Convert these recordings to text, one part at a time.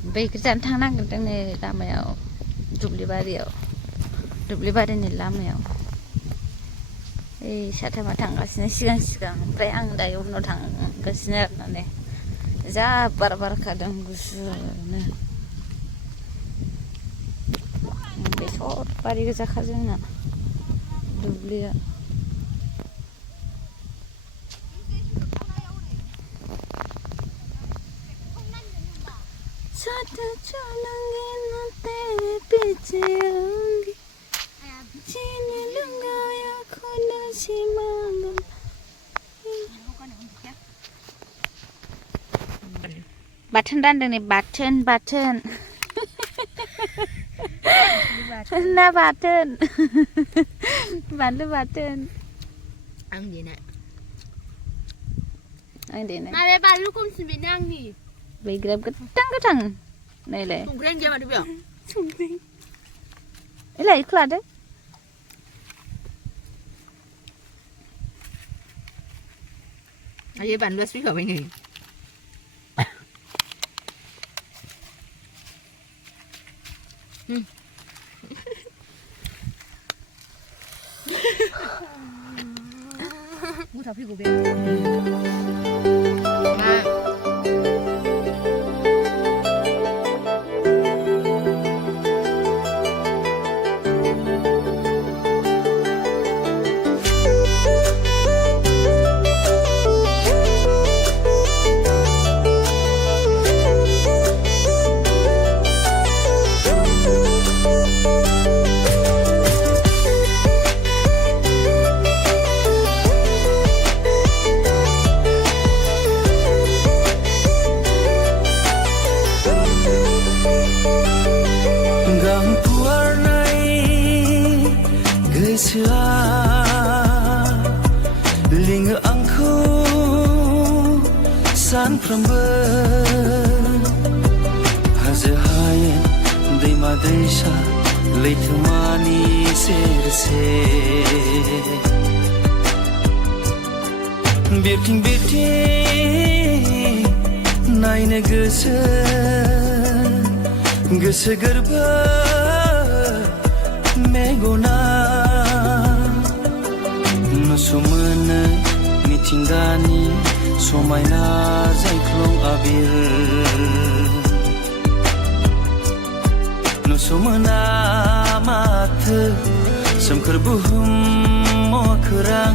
बैखौ जानो थांनो नागिरदों नै लामायाव दुब्लि बारिनि लामायाव ओइ साथामा थांगासिनो सिगां ओमफ्राय आं दायो उनाव थांगासिनो आरोना नै जा बार बारखादों गुसुनो बेसर बारि गोजाखा जोंना दुब्लिया साथ चलेंगे ना तेरे पीछे आऊंगी जीने लूंगा या खुला सी मांगूं बाथोन रानदों नै बाथोन ना बाथोन बानलु बाथोन आं देना माबे बानलु खमसिन बेनो आंनि बैग्राब गोथां नैलाय संख्रियानो गैया माथो बेयाव संख्रि एलाय इखौ लादो आयै बानलुआसो फैखाबाय नै मुथा फैगौ बे गोसोआ लिङो आंखौ सानफ्रोमबो हाजो हायेन दैमा दैसा लैथोमानि सेर सेर बिरथिं नायनो गोसो गोरबो मेगना नुसुमोनो मिथिंगानि समायना जायख्लं आबिर नुसुमोना माथो सोमखोर बुहुम खौरां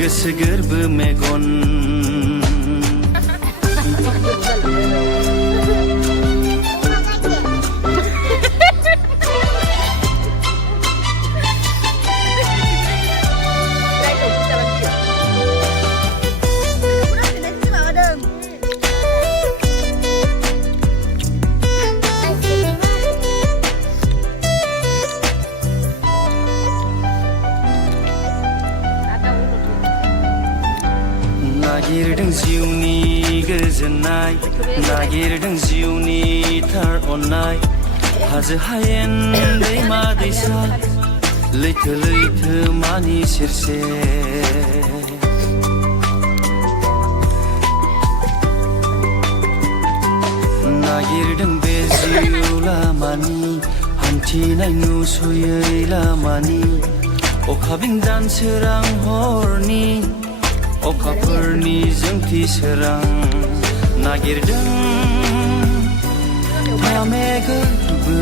गोसो गोरबो मेगन नागिरदों जिउनि गोजोननाय नागिरदों जिउनि थार अननाय हाजो हायेन दैमा दैसा लैथोमानि सेर सेर नागिरदों बे जिउ लामानि हान्थिनाय नुस'यै लामानि अखा बिंदान सोरां हरनि अखाफोरनि जोंथि सोरां नागिरदों फामे गोरबो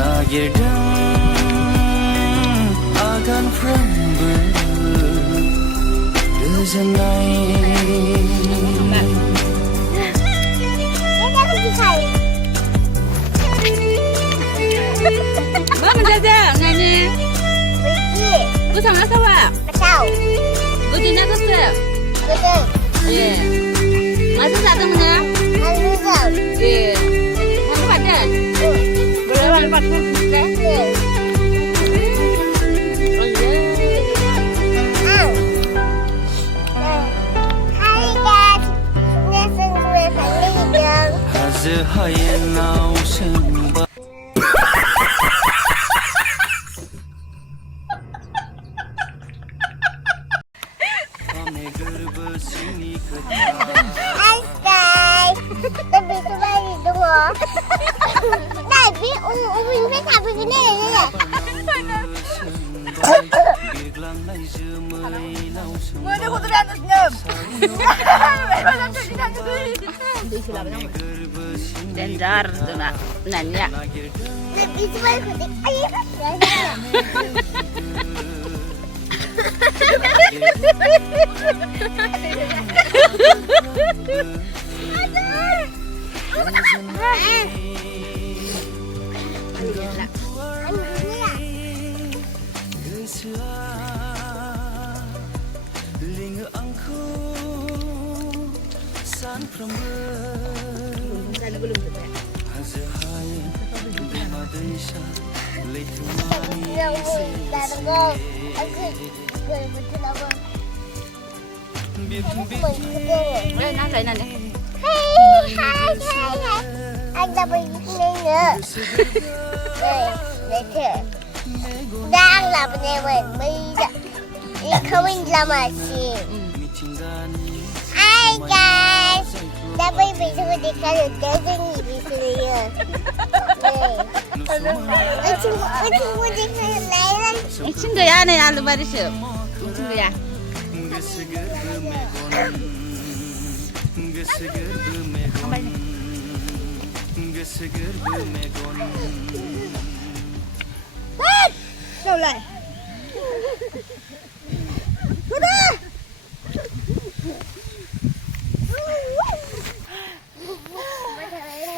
नागिरदों आगानफ्रोमबो गोजोननाय मा मोनजादों नानि गोथाङा सावा गोदैना गोसो ए माथो जादोंमोन ए बानलु बाथोन बानलु बाथोन हाजो हायेनाव सोंबा गोरबो सिंनि खोथा 나비 오븐 배 잡으긴 해. 뭐냐 고들이 안 넣냐? 왜만 들리지 않는 거야? Denjar tu nak nanya. 나비 주말 고들 다른 거 그걸 못하고 Boleh nak lain ni. Hey, hi, hi, hi. Anh đập bình lên nữa. Đây, để thử. Đang là bên em mình bây giờ. Đi không mình làm mà gì. Hi guys. Đập bình bình thôi đi cả được cái gì bị xử đây. Ở chung đi cái này là 친구 야, 내 알로 말이셔. 친구야. Đâu lại?